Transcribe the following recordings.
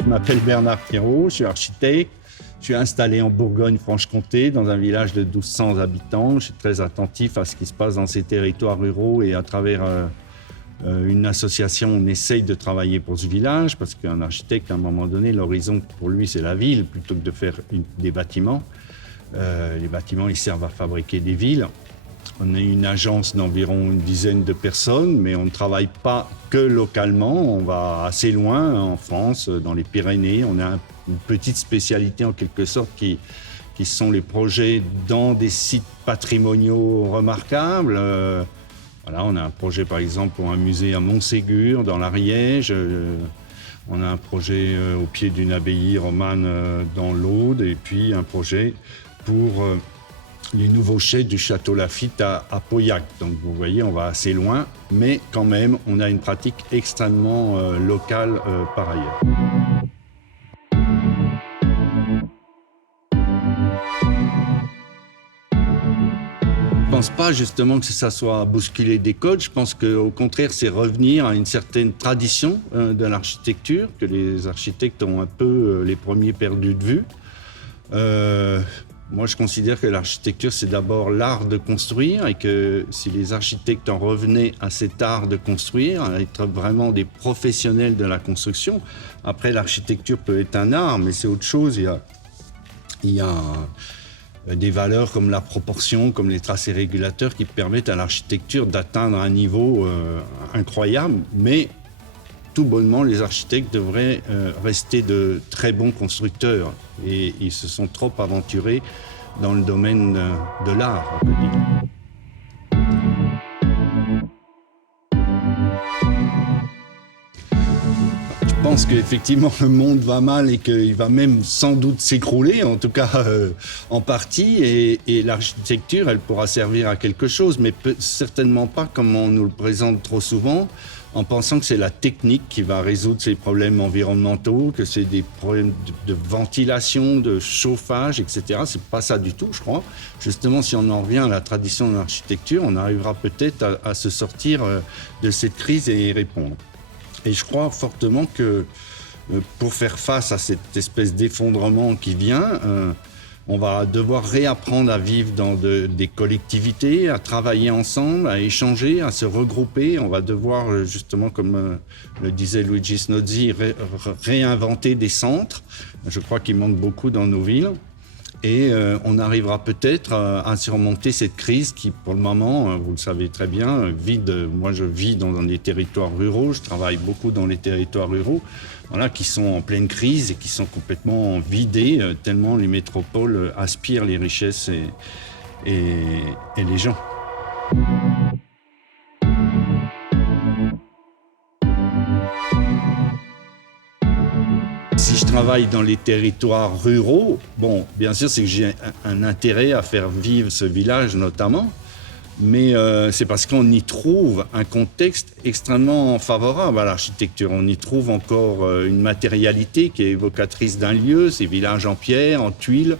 Je m'appelle Bernard Pierrot, je suis architecte. Je suis installé en Bourgogne-Franche-Comté, dans un village de 1200 habitants. Je suis très attentif à ce qui se passe dans ces territoires ruraux et à travers une association, on essaye de travailler pour ce village parce qu'un architecte, à un moment donné, l'horizon pour lui, c'est la ville plutôt que de faire des bâtiments. Les bâtiments, ils servent à fabriquer des villes. On est une agence d'environ une dizaine de personnes, mais on ne travaille pas que localement. On va assez loin en France, dans les Pyrénées. On a une petite spécialité en quelque sorte qui sont les projets dans des sites patrimoniaux remarquables. Voilà, on a un projet par exemple pour un musée à Montségur, dans l'Ariège. On a un projet au pied d'une abbaye romane dans l'Aude, et puis un projet pour les nouveaux chais du château Laffitte à Pauillac. Donc vous voyez, on va assez loin, mais quand même, on a une pratique extrêmement locale par ailleurs. Je ne pense pas justement que ça soit bousculer des codes. Je pense qu'au contraire, c'est revenir à une certaine tradition de l'architecture, que les architectes ont un peu les premiers perdus de vue. Moi, je considère que l'architecture, c'est d'abord l'art de construire et que si les architectes en revenaient à cet art de construire, à être vraiment des professionnels de la construction. Après, l'architecture peut être un art, mais c'est autre chose. Il y a des valeurs comme la proportion, comme les tracés régulateurs qui permettent à l'architecture d'atteindre un niveau incroyable, mais tout bonnement, les architectes devraient rester de très bons constructeurs et ils se sont trop aventurés dans le domaine de l'art, on peut dire. Je pense qu'effectivement le monde va mal et qu'il va même sans doute s'écrouler, en tout cas en partie, et l'architecture, elle pourra servir à quelque chose, mais certainement pas comme on nous le présente trop souvent, en pensant que c'est la technique qui va résoudre ces problèmes environnementaux, que c'est des problèmes de ventilation, de chauffage, etc. C'est pas ça du tout, je crois. Justement, si on en revient à la tradition de l'architecture, on arrivera peut-être à se sortir de cette crise et y répondre. Et je crois fortement que pour faire face à cette espèce d'effondrement qui vient, on va devoir réapprendre à vivre dans des collectivités, à travailler ensemble, à échanger, à se regrouper. On va devoir justement, comme le disait Luigi Snozzi, réinventer des centres. Je crois qu'il manque beaucoup dans nos villes. Et on arrivera peut-être à surmonter cette crise qui, pour le moment, vous le savez très bien, moi, je vis dans des territoires ruraux, je travaille beaucoup dans les territoires ruraux, voilà, qui sont en pleine crise et qui sont complètement vidés, tellement les métropoles aspirent les richesses et les gens. Si je travaille dans les territoires ruraux, bon, bien sûr, c'est que j'ai un intérêt à faire vivre ce village notamment, mais c'est parce qu'on y trouve un contexte extrêmement favorable à l'architecture. On y trouve encore une matérialité qui est évocatrice d'un lieu, ces villages en pierre, en tuiles.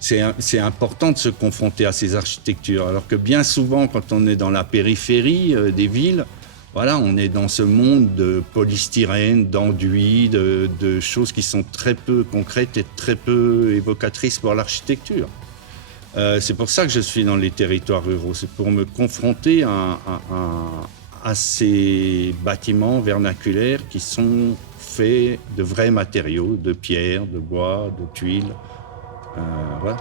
C'est important de se confronter à ces architectures, alors que bien souvent, quand on est dans la périphérie des villes, voilà, on est dans ce monde de polystyrène, d'enduit, de choses qui sont très peu concrètes et très peu évocatrices pour l'architecture. C'est pour ça que je suis dans les territoires ruraux, c'est pour me confronter à ces bâtiments vernaculaires qui sont faits de vrais matériaux, de pierre, de bois, de tuiles. Voilà.